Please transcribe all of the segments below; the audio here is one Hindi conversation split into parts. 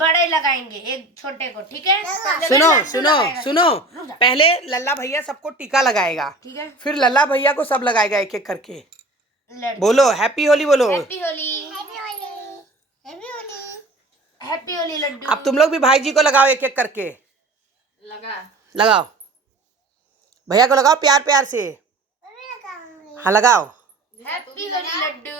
बड़े लगाएंगे एक छोटे को, ठीक है? सुनो सुनो सुनो, पहले लल्ला भैया सबको टीका लगाएगा, ठीक है? फिर लल्ला भैया को सब लगाएगा एक एक करके। बोलो हैप्पी होली, बोलो हैप्पी होली, हैप्पी होली लड्डू। अब तुम लोग भी भाई जी को लगाओ एक एक करके। लगाओ भैया को लगाओ प्यार प्यार से। हाँ लगाओ। हैप्पी होली लड्डू,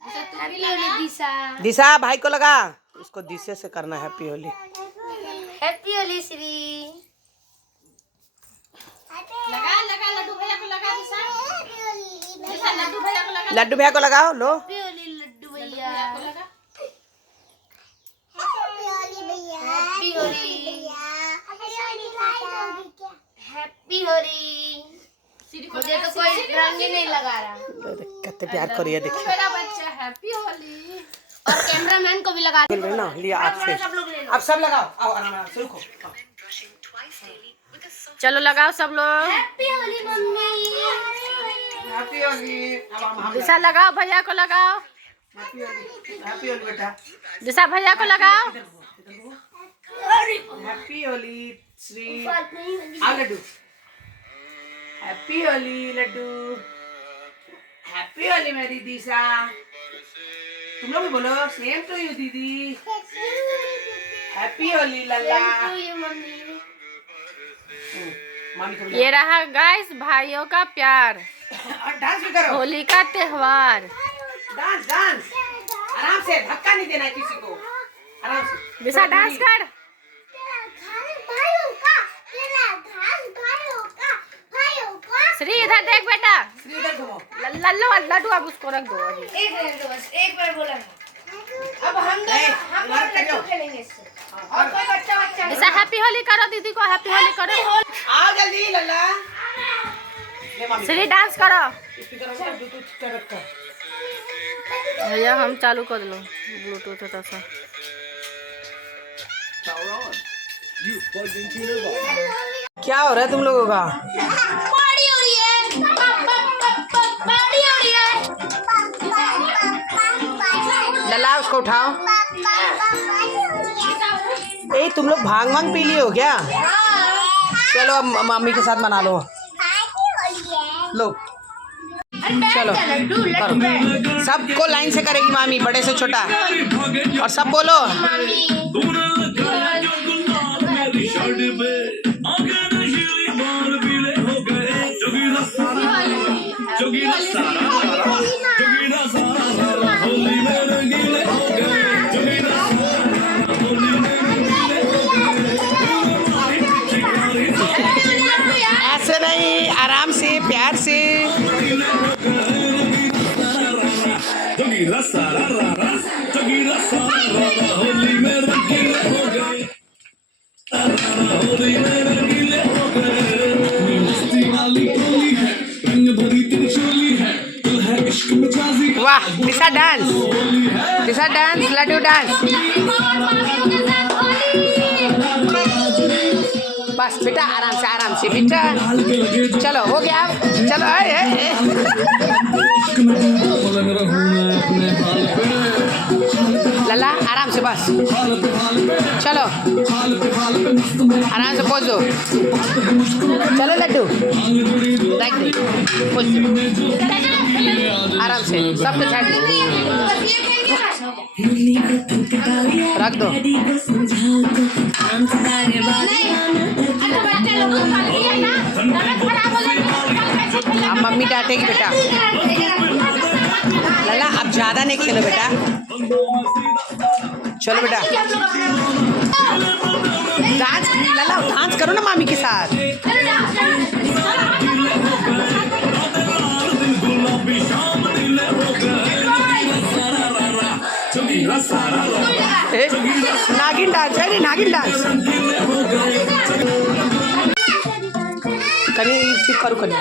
हैप्पी होली दिशा। दिशा भाई को लगा, उसको दिशा से करना हैप्पी होली। हैप्पी होली श्री। लगा लगा लड्डू भैया को लगा दिशा। दिशा लड्डू भैया को लगा। लड्डू भैया को लगाओ, लो हैप्पी होली लड्डू भैया। Happy Holi, happy Holi. मुझे तो कोई रंग ही नहीं लगा रहा। कितने प्यार करिए, देखिए मेरा बच्चा हैप्पी होली। और कैमरामैन को भी लगा दे। ना लिया आपसे। सब लोग ले लो। अब सब लगाओ, आओ आराम से रुको। चलो लगाओ सब लोग। Happy Holi mummy. Happy Holi. अब हम दिशा लगाओ, भैया को लगाओ। हैप्पी होली बेटा। दिशा भैया को लगाओ। हैप्पी होली श्री। आओ लड्डू। हैप्पी होली लड्डू। हैप्पी होली मेरी दिशा। तुम लोग भी बोलो सेम टू यू दीदी। हैप्पी होली लल्ला। मामी को ये रहा गाइस भाइयों का प्यार, और डांस भी करो। होली का त्योहार। डांस डांस आराम से, धक्का नहीं देना है किसी को, आराम से। दिशा डांस कर। श्री इधर देख बेटा। श्री इधर घूमो। लल्लू लड्डू अब उसको रख दो अभी। एक मिनट बस, एक बार बोला है। अब हम लड्डू खेलेंगे इससे। और कोई बच्चा दिशा हैप्पी होली करो, दीदी को हैप्पी होली करो। आओ जल्दी लल्ला। श्री डांस करो। स्पीकर पर ब्लूटूथ का रखा। भैया हम चालू कर लो ब्लूटूथ है सा। क्या हो रहा है तुम लोगों का? पार्टी हो रही है। पार्टी हो रही है। लल्ला उसको उठाओ। ए तुम लोग भांग वांग पी लिए हो क्या? चलो अब मम्मी के साथ मना लो। लो चलो करो। सबको लाइन से करेगी मामी, बड़े से छोटा, और सब बोलो। ऐसे नहीं, आराम से प्यार से। वाह दिशा डांस, दिशा डांस, लड्डू डांस। बस बेटा आराम से बेटा। चलो हो गया, चलो लल्ला आराम से बस। चलो आराम से पोज दो। चलो लड्डू रख दे, पोज दो आराम से, सबको छाड़ दो, रख दो। अब मम्मी डांटेगी बेटा। लल्ला अब ज्यादा नहीं खेलो बेटा। चलो बेटा डांस, लल्ला डांस करो ना मामी के साथ। नागिन डांस है, नागिन डांस। कहीं करो कहीं।